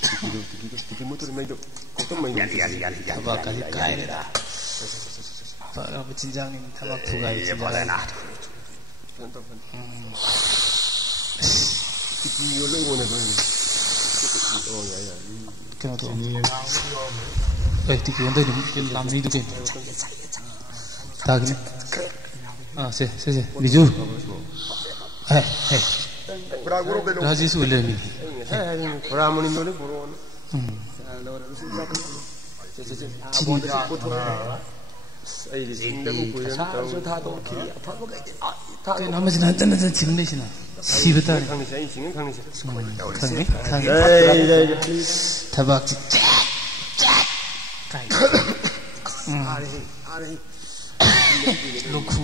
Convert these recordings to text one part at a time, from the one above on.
Tiki motor main tu. Kau tu main. Ya. Apa kali kaya dah. Pak orang bercinjang ni tambah tugai. Ya boleh nak. Tiki yolo mana tu? Oh ya. Kenapa tu? Tiki yang tu ni lam ni tu kan. Tak ni. Se. Bijur. Hey. Raji sulit ni. Ramon ini boleh buron. Nama jenazah cingli sih na. Si betul. Kang. Tabak. Kai.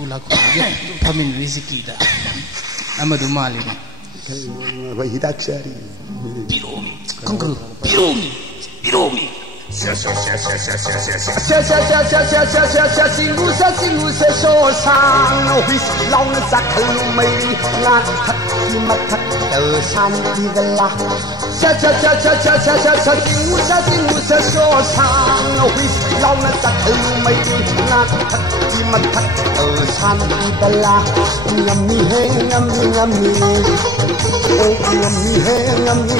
Laku. Ya, pamin rezeki dah. Amadu Malik. Hidak cari. Biromi. Sia singgu se so sang wis long giặc mây ngàn thật mặt thật từ san đi la singgu se so sang wis long giặc mây ngàn thật mặt thật từ san đi la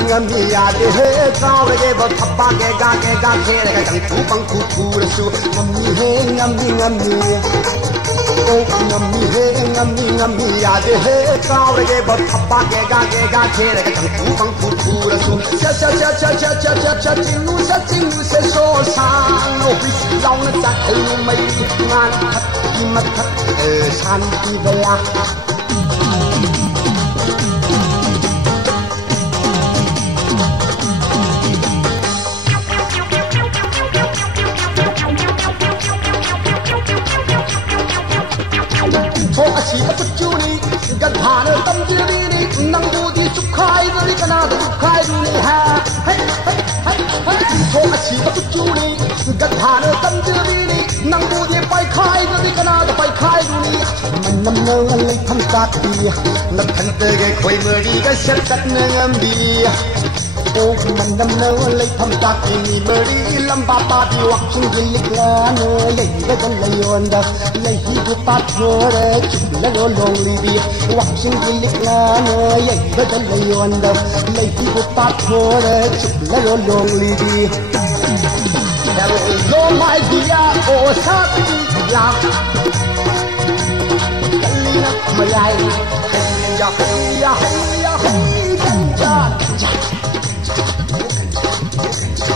ngâm mi ya de he cao de ba thappa ke ga khe ga jang thu bang khu su ngâm mi oh ngâm mi ya de he cao de ba thappa ke ga khe ga jang thu bang khu su cha chinu se so sang no bis long na cha mai ngan thật mặt thật san ti bela Asi apa curi gadhana tam diri ni nang budi sukai dari kana sukai ni ha asi apa curi gadhana tam diri ni nang budi pai khai dari kana pai khai ni nam nang lai tham ta ti nak khan te ge khoi meri ga sat tat nang bi oh nam nang lai tham ta ti ni meri lam ba ba di wak chung gilik la no lai ga dan lai on da lai hi bu pa thore la lo long li di wak chung gilik la no lai ga dan lai on da lai hi bu pa thore la lo long li di lo mai dia o sa ti la kalina mayai ya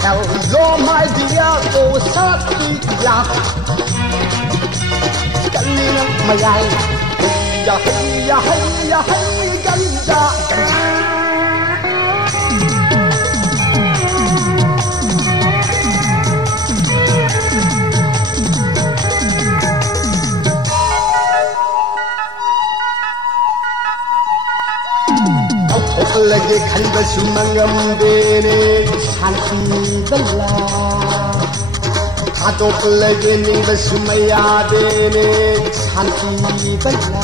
Hello my dear, oh Satya Kalina mayai ya ganja lagi kan bersumangam dene santi bela adok lagi ning bersumaya dene santi bela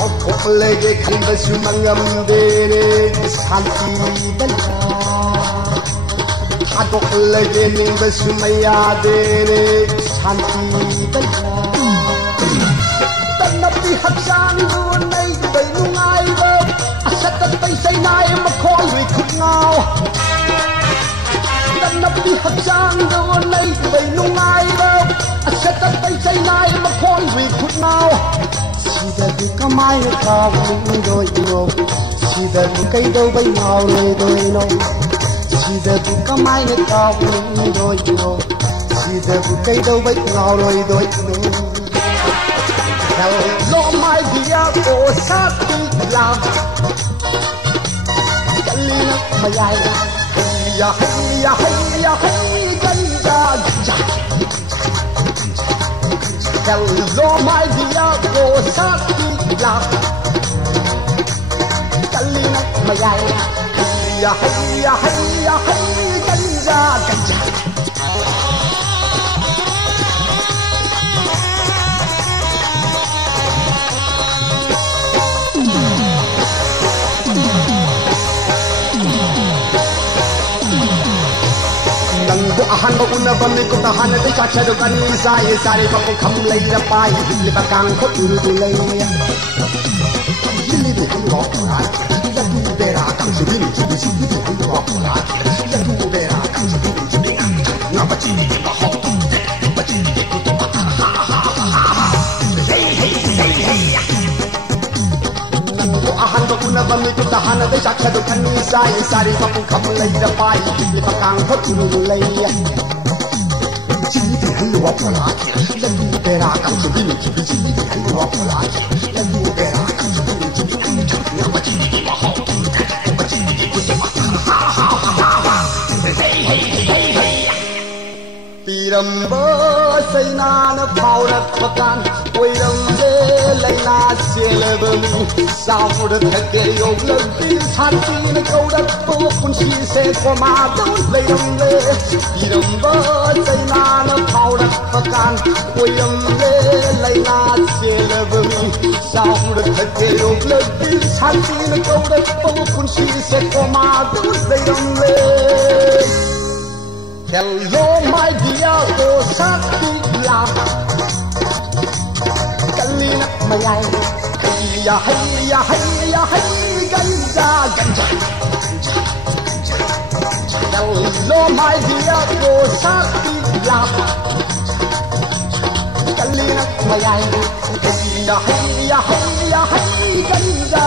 adok lagi kan bersumangam dene santi bela adok lagi ning bersumaya dene santi bela tanah pihak sandu naik benungai Asat tay say nai makhoi wi khut ngao dan napi haksang do nai bai nungai lo asat tay say nai makhoi wi khut ngao sida du kamai ka wi doi no sida du kai do bai ngao le doi no sida du kamai ka wi doi no sida du kai do bai ngao le doi no Hello my dear oh sati love Kalina mayai ya ganja Hello my dear oh sati love Kalina mayai ya ganja ahan ba una ba mi ko tahan de cha cha do kan sai sare ba ko kham lai ra pai li ba kang ko uru du lai yili de ko ra ya tu de ra kang su bin chu si de ko ra ya tu de ra kang su bin chu de na ba chi ba ho ba chi de ko to ba hey hey hey hey ahan ba una ba mi ko tahan de cha cha do kan sai sare ba ko kham lai ra pai li ba kang ko uru du lai我不拉铁，人不白拉，刚是比你去比起你的人我不拉铁，人不白拉，刚是比你去比你去，我不记你我好，我不记你不是我，哈哈哈哈哈，嘿嘿嘿嘿嘿。Piram say na na powder pakan, oiram le laina selebami, saud thake yog lagti sati ne kaudat to kunsi se koma dun layam le. Piram say na na powder pakan, oiram le laina selebami, saud thake yog lagti sati ne kaudat to kunsi se koma dun layam le. Hello my dear go sakti la kalina mayai ya ganja Hello my dear go sakti la kalina mayai ya ganja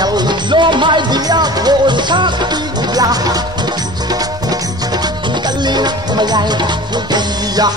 Hello my dear go sakti la kalina mayai ya